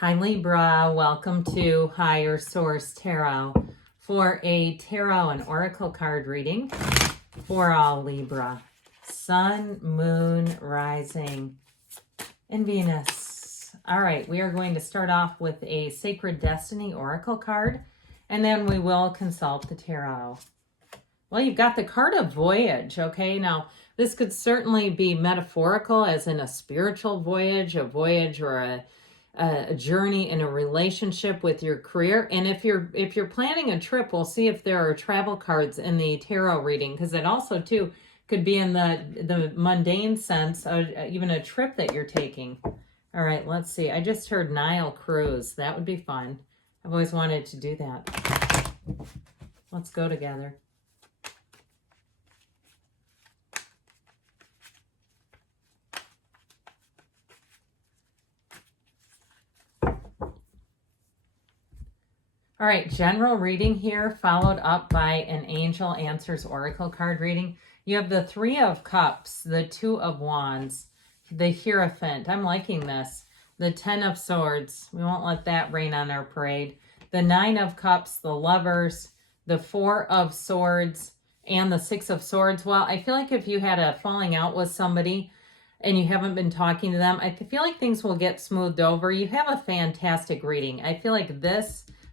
Hi Libra, welcome to Higher Source Tarot for a tarot and oracle card reading for all Libra. Sun, Moon, Rising, and Venus. All right, we are going to start off with a Sacred Destiny oracle card, and then we will consult the tarot. Well, you've got the card of Voyage, okay? Now, this could certainly be metaphorical, as in a spiritual voyage, or a journey in a relationship with your career. And if you're planning a trip, we'll see if there are travel cards in the tarot reading, because it also too could be in the mundane sense, even a trip that you're taking. All right, let's see. I just heard Nile cruise. That would be fun. I've always wanted to do that. Let's go together. All right, general reading here, followed up by an Angel Answers Oracle card reading. You have the Three of Cups, the Two of Wands, the Hierophant. I'm liking this. The Ten of Swords. We won't let that rain on our parade. The Nine of Cups, the Lovers, the Four of Swords, and the Six of Swords. Well, I feel like if you had a falling out with somebody and you haven't been talking to them, I feel like things will get smoothed over. You have a fantastic reading. I feel like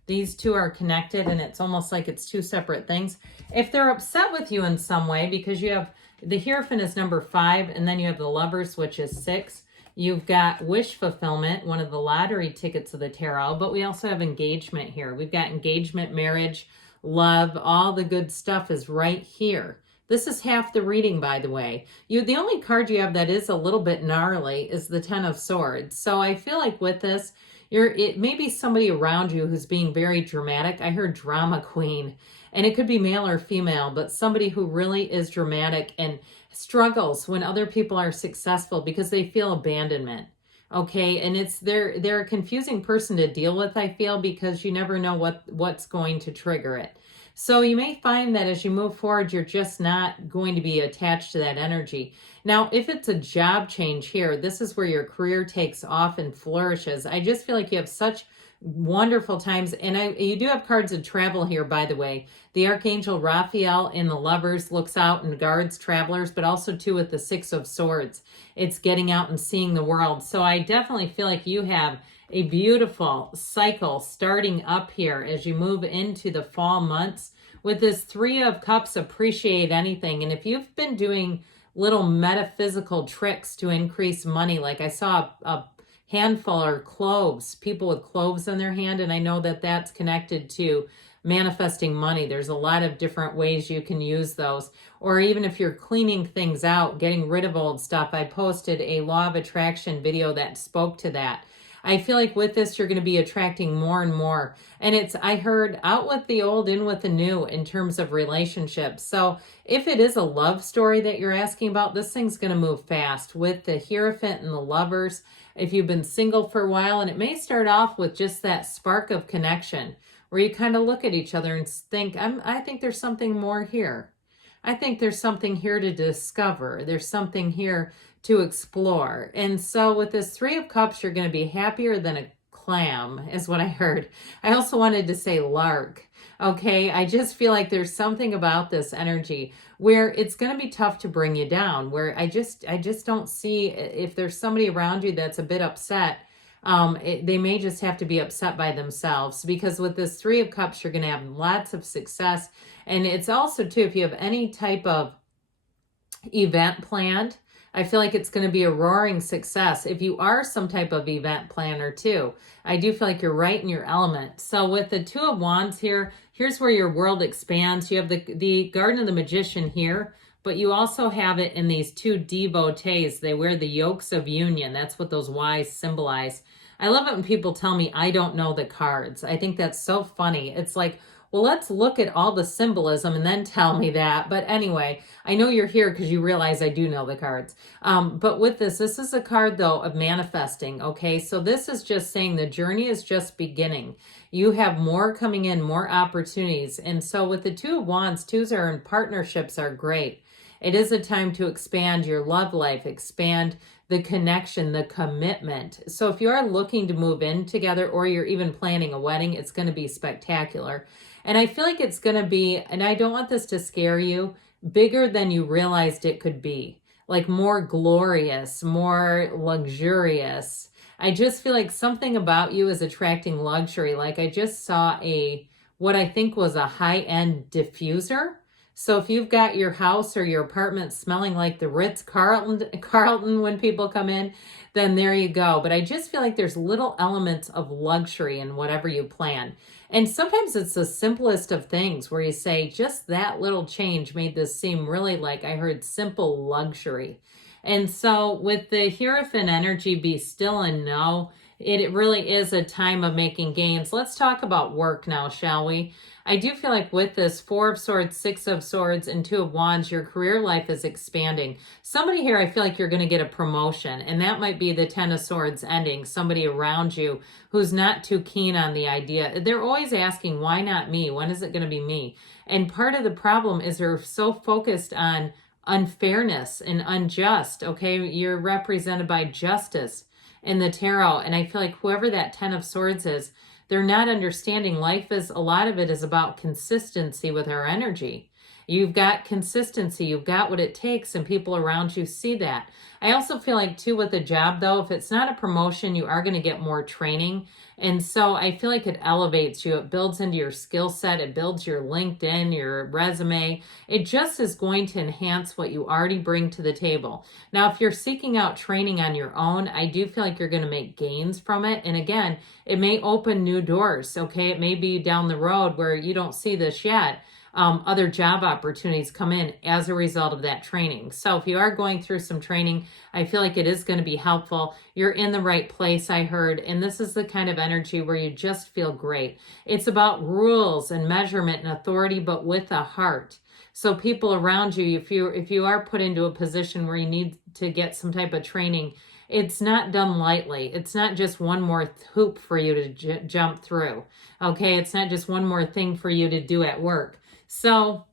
these two are connected, and it's almost like it's two separate things. If they're upset with you in some way, because you have the Hierophant is number 5, and then you have the Lovers, which is 6. You've got wish fulfillment, one of the lottery tickets of the tarot, but we also have engagement here. We've got engagement, marriage, love, all the good stuff is right here. This is half the reading, by the way. The only card you have that is a little bit gnarly is the Ten of Swords. So I feel like with this, it may be somebody around you who's being very dramatic. I heard drama queen, and it could be male or female, but somebody who really is dramatic and struggles when other people are successful because they feel abandonment. Okay, and they're a confusing person to deal with, I feel, because you never know what's going to trigger it. So you may find that as you move forward, you're just not going to be attached to that energy. Now, if it's a job change here, this is where your career takes off and flourishes. I just feel like you have such wonderful times. And you do have cards of travel here, by the way. The Archangel Raphael in the Lovers looks out and guards travelers, but also too with the Six of Swords. It's getting out and seeing the world. So I definitely feel like you have a beautiful cycle starting up here as you move into the fall months. With this Three of Cups, appreciate anything. And if you've been doing little metaphysical tricks to increase money, like I saw a handful or cloves, people with cloves in their hand, and I know that that's connected to manifesting money. There's a lot of different ways you can use those. Or even if you're cleaning things out, getting rid of old stuff. I posted a Law of Attraction video that spoke to that. I feel like with this, you're going to be attracting more and more. And I heard out with the old, in with the new in terms of relationships. So if it is a love story that you're asking about, this thing's going to move fast with the Hierophant and the Lovers. If you've been single for a while, and it may start off with just that spark of connection where you kind of look at each other and think, I think there's something more here. I think there's something here to discover. There's something here to explore. And so with this Three of Cups, you're going to be happier than a clam, is what I heard. I also wanted to say lark. Okay, I just feel like there's something about this energy where it's going to be tough to bring you down, where I just don't see, if there's somebody around you that's a bit upset, they may just have to be upset by themselves, because with this Three of Cups, you're going to have lots of success. And it's also too, if you have any type of event planned, I feel like it's going to be a roaring success. If you are some type of event planner too, I do feel like you're right in your element. So with the Two of Wands here, here's where your world expands. You have the Garden of the Magician here, but you also have it in these two devotees. They wear the yokes of union. That's what those Ys symbolize. I love it when people tell me I don't know the cards. I think that's so funny. It's like, well, let's look at all the symbolism and then tell me that. But anyway, I know you're here because you realize I do know the cards. But with this is a card, though, of manifesting, okay? So this is just saying the journey is just beginning. You have more coming in, more opportunities. And so with the Two of Wands, twos are in partnerships are great. It is a time to expand your love life, expand the connection, the commitment. So if you are looking to move in together or you're even planning a wedding, it's going to be spectacular. And I feel like it's going to be, and I don't want this to scare you, bigger than you realized it could be. Like more glorious, more luxurious. I just feel like something about you is attracting luxury. Like I just saw what I think was a high-end diffuser. So if you've got your house or your apartment smelling like the Ritz-Carlton when people come in, then there you go. But I just feel like there's little elements of luxury in whatever you plan. And sometimes it's the simplest of things where you say, just that little change made this seem really like I heard simple luxury. And so with the Hierophant energy, be still and know, it really is a time of making gains. Let's talk about work now, shall we? I do feel like with this 4 of Swords, 6 of Swords, and 2 of Wands, your career life is expanding. Somebody here, I feel like you're going to get a promotion, and that might be the 10 of Swords ending. Somebody around you who's not too keen on the idea. They're always asking, why not me? When is it going to be me? And part of the problem is they're so focused on unfairness and unjust. Okay, you're represented by justice in the tarot, and I feel like whoever that 10 of Swords is, they're not understanding life is, a lot of it is about consistency with our energy. You've got consistency, you've got what it takes, and people around you see that. I also feel like too with the job though, if it's not a promotion, you are going to get more training. And so I feel like it elevates you. It builds into your skill set. It builds your LinkedIn, your resume. It just is going to enhance what you already bring to the table. Now, if you're seeking out training on your own, I do feel like you're going to make gains from it. And again, it may open new doors. Okay. It may be down the road where you don't see this yet. Other job opportunities come in as a result of that training. So if you are going through some training, I feel like it is going to be helpful. You're in the right place, I heard, and this is the kind of energy where you just feel great. It's about rules and measurement and authority, but with a heart. So people around you, if you are put into a position where you need to get some type of training, it's not done lightly. It's not just one more hoop for you to jump through. Okay, it's not just one more thing for you to do at work. So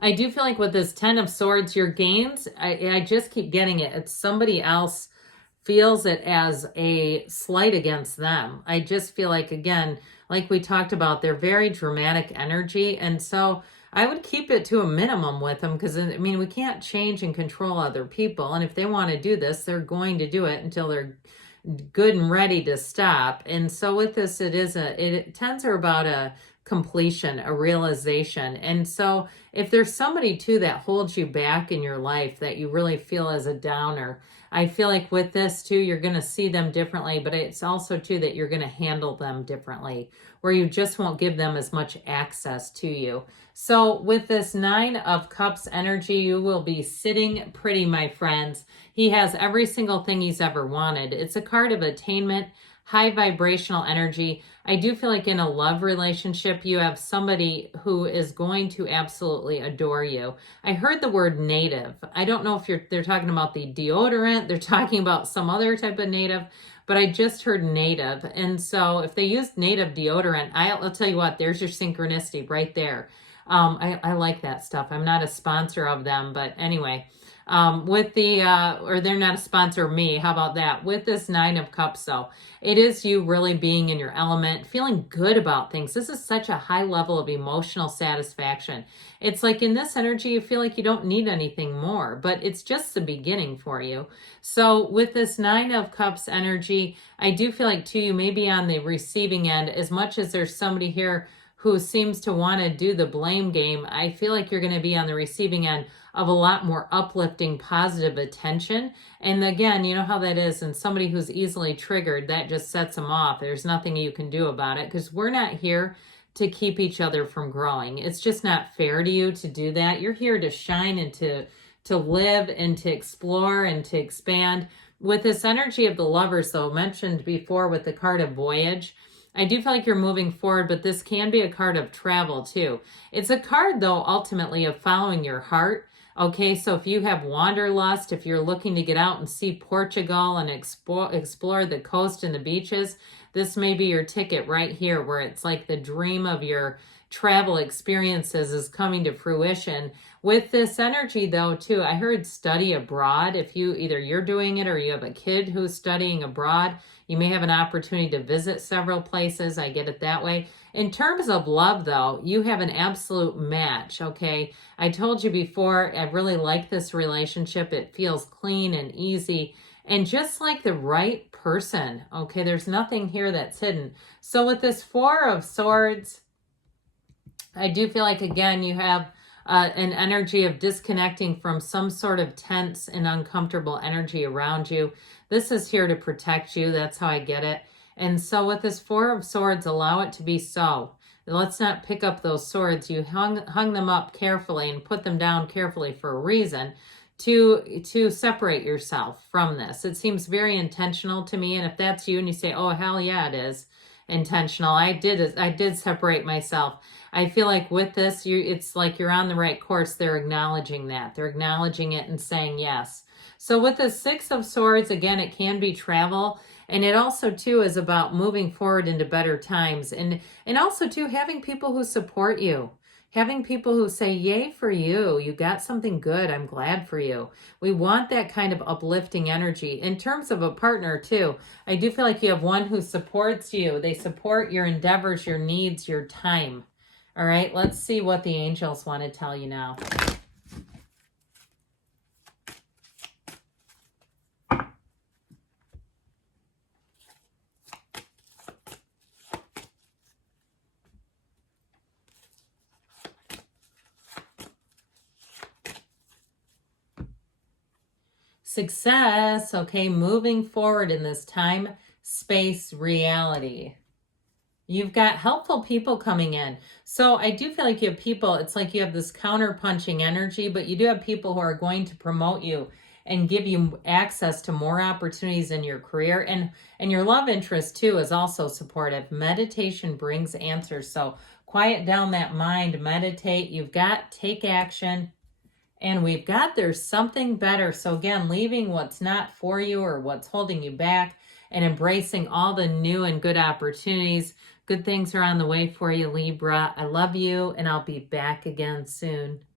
I do feel like with this 10 of Swords, your gains, I just keep getting it. It's somebody else feels it as a slight against them. I just feel like, again, like we talked about, they're very dramatic energy. And so I would keep it to a minimum with them because, I mean, we can't change and control other people. And if they want to do this, they're going to do it until they're good and ready to stop. And so with this, it tends are about a completion, a realization. And so if there's somebody too that holds you back in your life that you really feel as a downer, I feel like with this too, you're going to see them differently, but it's also too that you're going to handle them differently, where you just won't give them as much access to you. So with this 9 of Cups energy, you will be sitting pretty, my friends. He has every single thing he's ever wanted. It's a card of attainment, high vibrational energy. I do feel like in a love relationship, you have somebody who is going to absolutely adore you. I heard the word native. I don't know if they're talking about the deodorant, they're talking about some other type of native, but I just heard native. And so if they used native deodorant, I'll tell you what, there's your synchronicity right there. I like that stuff. I'm not a sponsor of them, but anyway, with the, or they're not a sponsor of me. How about that? With this 9 of Cups though, it is you really being in your element, feeling good about things. This is such a high level of emotional satisfaction. It's like in this energy, you feel like you don't need anything more, but it's just the beginning for you. So with this 9 of Cups energy, I do feel like too, you may be on the receiving end as much as there's somebody here who seems to want to do the blame game. I feel like you're going to be on the receiving end of a lot more uplifting, positive attention. And again, you know how that is. And somebody who's easily triggered, that just sets them off. There's nothing you can do about it because we're not here to keep each other from growing. It's just not fair to you to do that. You're here to shine and to live and to explore and to expand. With this energy of the Lovers, though, mentioned before with the card of Voyage, I do feel like you're moving forward, but this can be a card of travel too. It's a card though, ultimately, of following your heart. Okay, so if you have wanderlust, if you're looking to get out and see Portugal and explore the coast and the beaches, this may be your ticket right here where it's like the dream of your travel experiences is coming to fruition. With this energy though too, I heard study abroad. If you either you're doing it or you have a kid who's studying abroad, you may have an opportunity to visit several places. I get it that way. In terms of love though, you have an absolute match, okay? I told you before, I really like this relationship. It feels clean and easy and just like the right person, okay? There's nothing here that's hidden. So with this Four of Swords, I do feel like, again, you have an energy of disconnecting from some sort of tense and uncomfortable energy around you. This is here to protect you. That's how I get it. And so with this Four of Swords, allow it to be so. Let's not pick up those swords. You hung them up carefully and put them down carefully for a reason to separate yourself from this. It seems very intentional to me. And if that's you and you say, oh, hell yeah, it is intentional. I did separate myself. I feel like with this, it's like you're on the right course. They're acknowledging that. They're acknowledging it and saying yes. So with the Six of Swords, again, it can be travel. And it also, too, is about moving forward into better times. And also, too, having people who support you. Having people who say, yay for you. You got something good. I'm glad for you. We want that kind of uplifting energy. In terms of a partner, too, I do feel like you have one who supports you. They support your endeavors, your needs, your time. All right, let's see what the angels want to tell you now. Success, okay, moving forward in this time, space, reality. You've got helpful people coming in. So I do feel like you have people, it's like you have this counter-punching energy, but you do have people who are going to promote you and give you access to more opportunities in your career. And your love interest, too, is also supportive. Meditation brings answers. So quiet down that mind, meditate. You've got take action. And we've got there's something better. So again, leaving what's not for you or what's holding you back and embracing all the new and good opportunities. Good things are on the way for you, Libra. I love you, and I'll be back again soon.